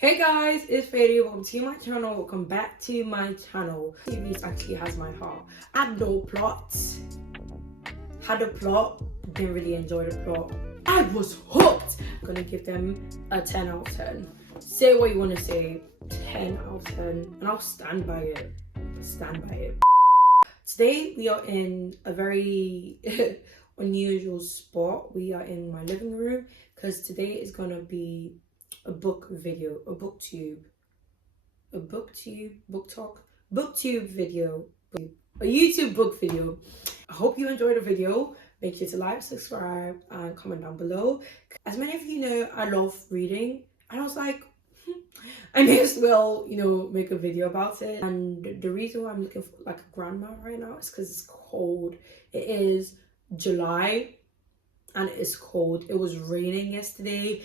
Hey guys, it's Fairy. Welcome to my channel. Welcome back to my channel. Series actually has my heart. Had no plot. Had a plot. Didn't really enjoy the plot. I was hooked. I'm gonna give them a 10 out of 10. Say what you want to say. 10 out of 10. And I'll stand by it. Stand by it. Today we are in a very unusual spot. We are in my living room because today is gonna be a book video, a booktube video, a YouTube book video. I hope you enjoyed the video. Make sure to like, subscribe, and comment down below. As many of you know, I love reading, and I was like, I may as well, make a video about it. And the reason why I'm looking for like a grandma right now is because it's cold. It is July, and it's cold. It was raining yesterday.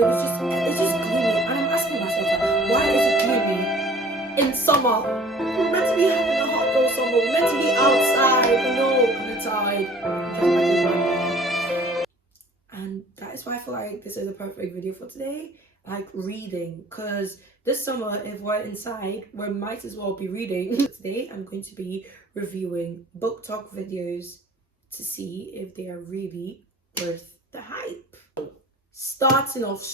It's just gloomy, and I'm asking myself, like, why is it gloomy in summer? We're meant to be having a hot girl summer. We're meant to be outside, on the tide. And that is why I feel like this is a perfect video for today, like reading, because this summer, if we're inside, we might as well be reading. Today, I'm going to be reviewing book talk videos to see if they are really worth the hype. Starting off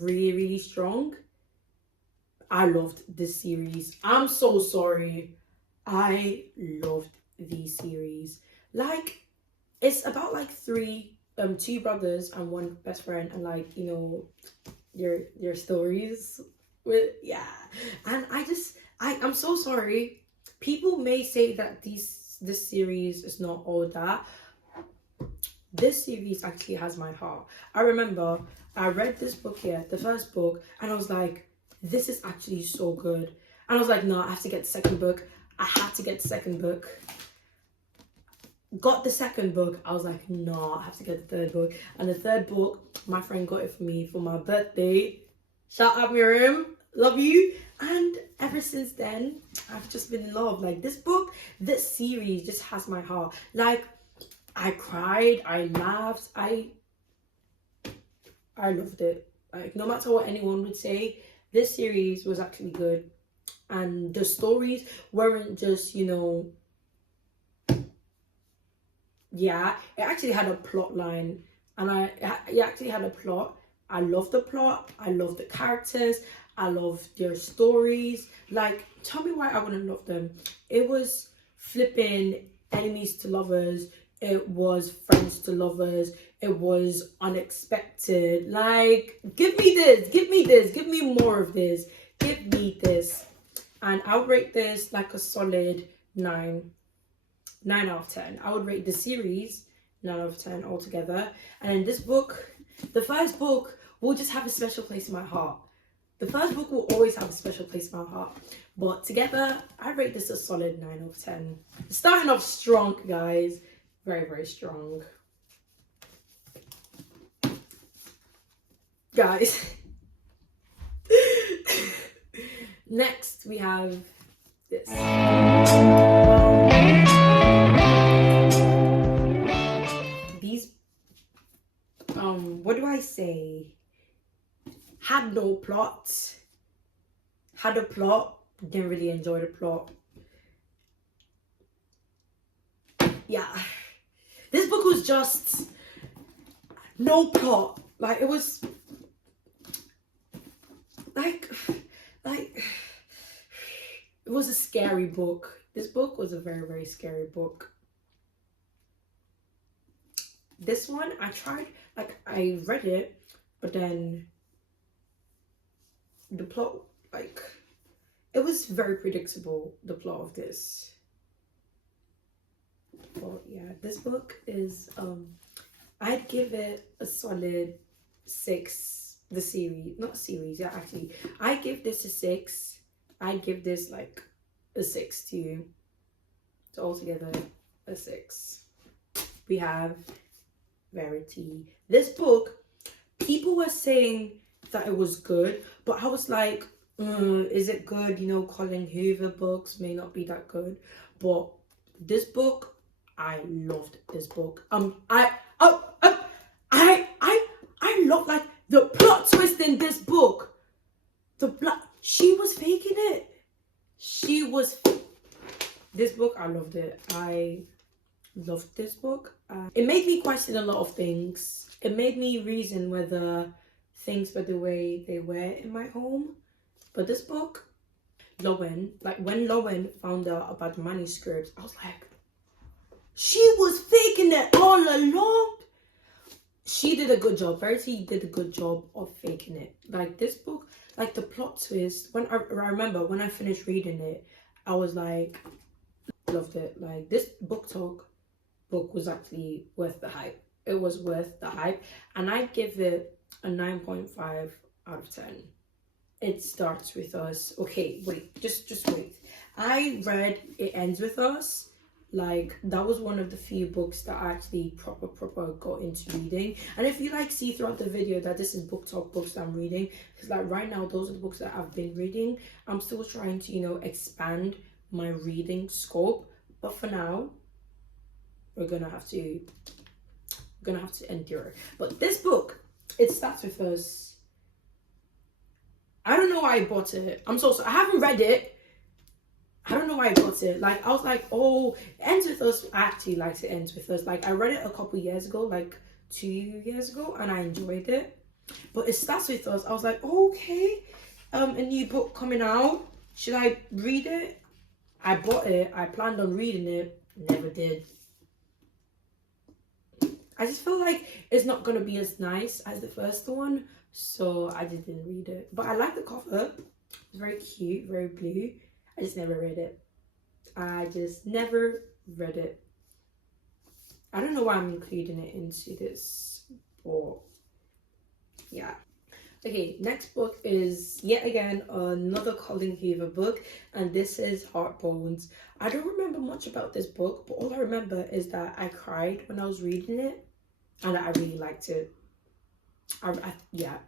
really strong. I loved this series. I'm so sorry. I loved these series. Like, it's about like two brothers and one best friend, and like, their stories with, and I'm so sorry. People may say that this series is not all that. This series actually has my heart. I remember I read this book here, the first book, and I was like, this is actually so good. And I was like, no, I have to get the second book. I had to get the second book. Got the second book. I was like, no, I have to get the third book. And the third book, my friend got it for me for my birthday. Shout out Miriam, love you. And ever since then, I've just been in love. Like, this series just has my heart. Like, I cried, I laughed, I loved it. Like, no matter what anyone would say, this series was actually good. And the stories weren't just, it actually had a plot line. And it actually had a plot. I loved the plot, I loved the characters, I loved their stories. Like, tell me why I wouldn't love them. It was flipping enemies to lovers. It was friends to lovers. It was unexpected. Like, give me this, give me more of this, give me this. And I would rate this like a solid 9 out of 10. I would rate the series 9 out of 10 altogether. And in this book, the first book will just have a special place in my heart. The first book will always have a special place in my heart. But together, I rate this a solid 9 out of 10. Starting off strong, guys. Very, very strong. Guys. Next, we have this. These, what do I say? Had no plot. Had a plot. Didn't really enjoy the plot. Yeah. This book was just no plot. Like, it was like it was a scary book. This book was a very, very scary book. This one, I read it, but then the plot, it was very predictable, the plot of this. Well, yeah, this book is, I'd give it a solid 6. The series, not series, yeah, actually, I give this a 6. I'd give this like a 6 too. So altogether, a 6. We have Verity. This book, people were saying that it was good, but I was like, is it good? Colin Hoover books may not be that good, but this book, I loved this book. I love like the plot twist in this book. She was faking it. This book, I loved it. I loved this book. It made me question a lot of things. It made me reason whether things were the way they were in my home. But this book, Lowen, like when Lowen found out about the manuscript, I was like, she was faking it all along. She did a good job. Verity did a good job of faking it. Like this book, like the plot twist, when I remember when I finished reading it, I was like, loved it. Like this book was actually worth the hype. It was worth the hype, and I give it a 9.5 out of 10. It starts with us. Okay, wait, just wait. I read It Ends With Us. Like that was one of the few books that I actually proper got into reading. And if you like see throughout the video that this is book talk books that I'm reading, because like right now those are the books that I've been reading. I'm still trying to, you know, expand my reading scope, but for now we're gonna have to endure. But this book, It Starts With Us, I don't know why I bought it. I'm so sorry. I haven't read it. I don't know why I got it. Like, I was like, oh, It Ends With Us. I actually liked It Ends With Us. Like, I read it a couple years ago, like 2 years ago, and I enjoyed it. But It Starts With Us. I was like, okay, a new book coming out. Should I read it? I bought it. I planned on reading it. Never did. I just feel like it's not going to be as nice as the first one. So I just didn't read it. But I like the cover. It's very cute, very blue. I just never read it. I don't know why I'm including it into this, but yeah. Okay, next book is yet again another Colleen Hoover book, and this is Heart Bones. I don't remember much about this book, but all I remember is that I cried when I was reading it, and I really liked it. Yeah.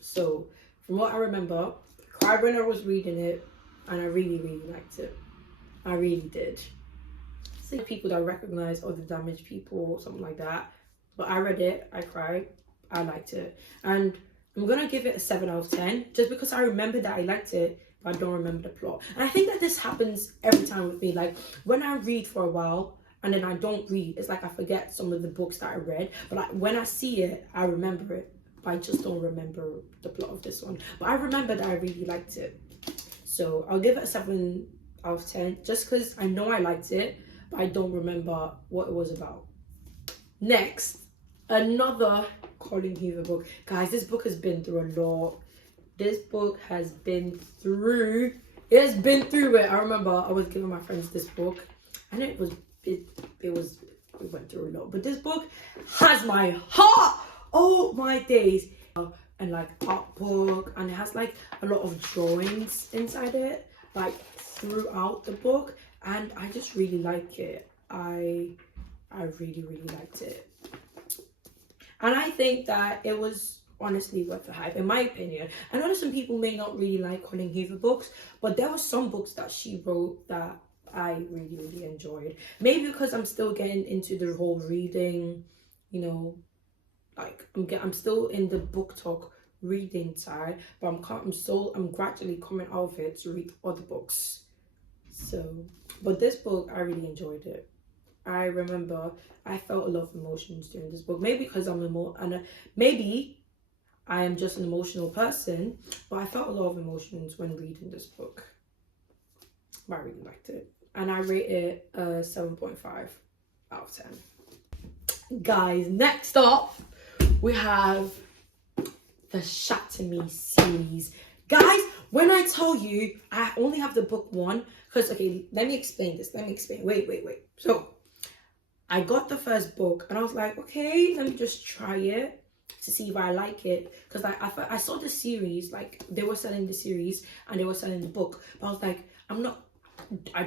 So from what I remember, I cried when I was reading it, and I really liked it. I really did. See people that recognize other damaged people or something like that. But I read it, I cried, I liked it. And I'm gonna give it a 7 out of 10 just because I remember that I liked it, but I don't remember the plot. And I think that this happens every time with me. Like when I read for a while and then I don't read, it's like I forget some of the books that I read. But like when I see it, I remember it. But I just don't remember the plot of this one. But I remember that I really liked it. So I'll give it a 7 out of 10 just because I know I liked it, but I don't remember what it was about. Next, another Colleen Hoover book. Guys, this book has been through a lot. This book has been through it. I remember I was giving my friends this book and it went through a lot. But this book has my heart. Oh my days. And like art book, and it has like a lot of drawings inside it, like throughout the book, and I just really like it. I really liked it, and I think that it was honestly worth the hype, in my opinion. I know that some people may not really like Colleen Hoover books, but there were some books that she wrote that I really enjoyed. Maybe because I'm still getting into the whole reading, you know, like I'm still in the book talk reading side, but I'm gradually coming out of it to read other books. So, but this book, I really enjoyed it. I remember I felt a lot of emotions during this book. Maybe because maybe I am just an emotional person, but I felt a lot of emotions when reading this book. But I really liked it, and I rate it 7.5 out of 10. Guys, next up we have the Shatter Me series. Guys, when I tell you I only have the book 1, because okay, let me explain this. Wait. So I got the first book and I was like, okay, let me just try it to see if I like it, because I saw the series, like they were selling the series and they were selling the book, but I was like, I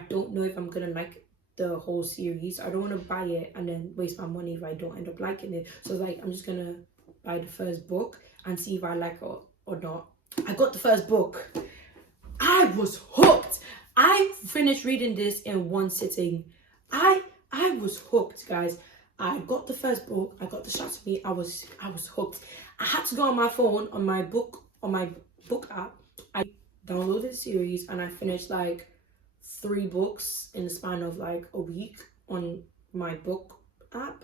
don't know if I'm gonna like the whole series. I don't want to buy it and then waste my money if I don't end up liking it. So like, I'm just gonna buy the first book and see if I like it or not. I got the first book. I was hooked. I finished reading this in one sitting. I I was hooked, guys. I got the first book, I got the Shot to Me, I was hooked. I had to go on my phone, on my book app. I downloaded the series and I finished like 3 books in the span of like a week on my book app.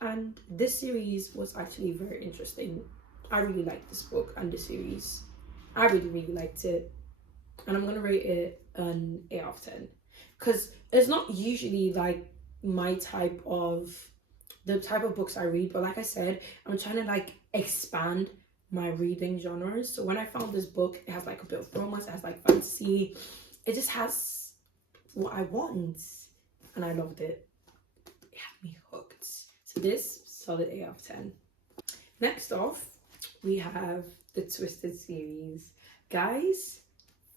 And this series was actually very interesting. I really liked this book and the series. I really liked it. And I'm gonna rate it an 8 out of 10. Because it's not usually like my type of the type of books I read, but like I said, I'm trying to like expand my reading genres. So when I found this book, it has like a bit of romance, it has like fantasy, it just has what I want, and I loved it. It had me hooked. So this solid 8 out of 10. Next off, we have the Twisted series, guys.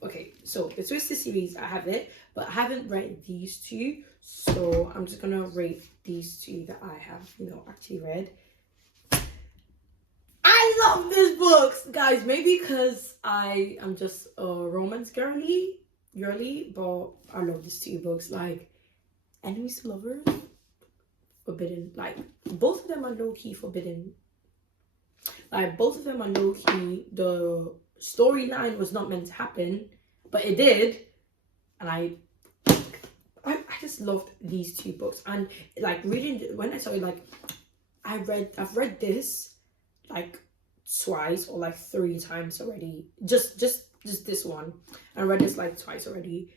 Okay, so the Twisted series, I have it, but I haven't read these 2, so I'm just gonna rate these 2 that I have, actually read. I love these books, guys. Maybe because I am just a romance girly, but I love these 2 books. Like, Enemies to Lovers, forbidden. Like, both of them are low-key forbidden. Like, both of them are low-key. The storyline was not meant to happen, but it did. And I just loved these 2 books. And like reading, when I started, like, I've read this like twice or like 3 times already. Just this one. I read this like twice already.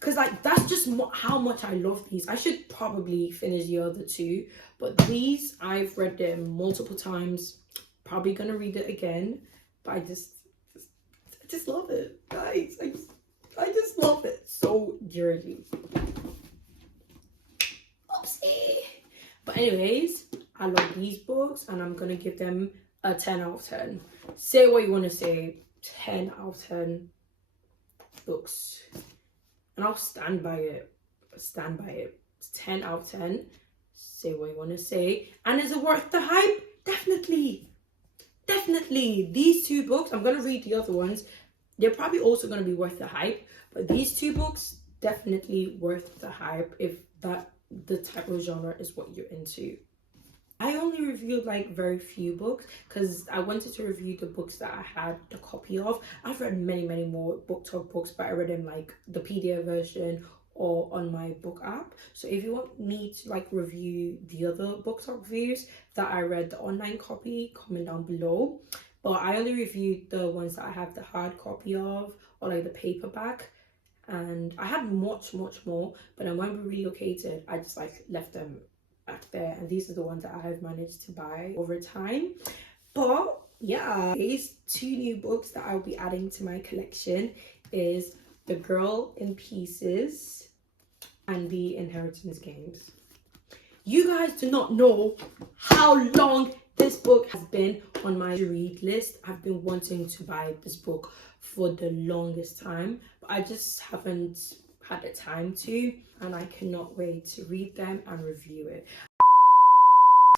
Because like that's just how much I love these. I should probably finish the other 2, but these I've read them multiple times. Probably gonna read it again, but I just love it, guys. I just love it so dearly. Oopsie. But anyways, I love these books and I'm gonna give them a 10 out of 10. Say what you want to say. 10 out of 10 books. And I'll stand by it. It's 10 out of 10. Say what you want to say. And is it worth the hype? Definitely. These 2 books, I'm going to read the other ones. They're probably also going to be worth the hype. But these 2 books, definitely worth the hype if the type of genre is what you're into. I only reviewed like very few books because I wanted to review the books that I had the copy of. I've read many more BookTok books, but I read them like the PDF version or on my book app. So if you want me to like review the other BookTok reviews that I read the online copy, comment down below. But I only reviewed the ones that I have the hard copy of or like the paperback. And I had much more, but then when we relocated, I just like left them back there, and these are the ones that I have managed to buy over time. But yeah, these 2 new books that I'll be adding to my collection is The Girl in Pieces and The Inheritance Games. You guys do not know how long this book has been on my read list. I've been wanting to buy this book for the longest time, but I just haven't had the time to, and I cannot wait to read them and review it.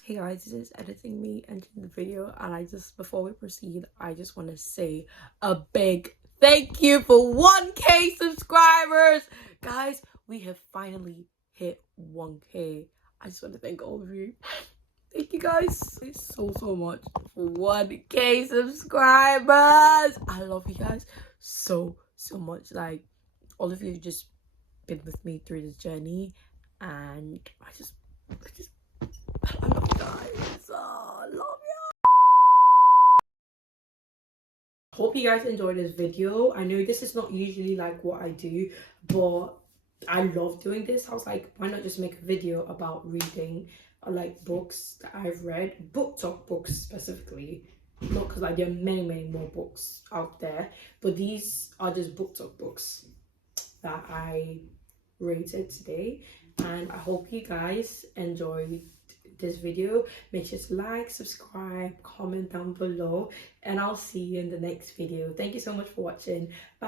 Hey guys, this is editing me ending the video, and before we proceed, I just want to say a big thank you for 1K subscribers. Guys, we have finally hit 1K. I just want to thank all of you. Thank you guys so much for 1K subscribers. I love you guys so much. Like, all of you have just been with me through this journey, and I love you guys. Oh, I love you. Hope you guys enjoyed this video. I know this is not usually like what I do, but I love doing this. I was like, why not just make a video about reading or like books that I've read, BookTok books specifically. Not because like there are many more books out there, but these are just BookTok books that I rated today. And I hope you guys enjoyed this video. Make sure to like, subscribe, comment down below, and I'll see you in the next video. Thank you so much for watching. Bye.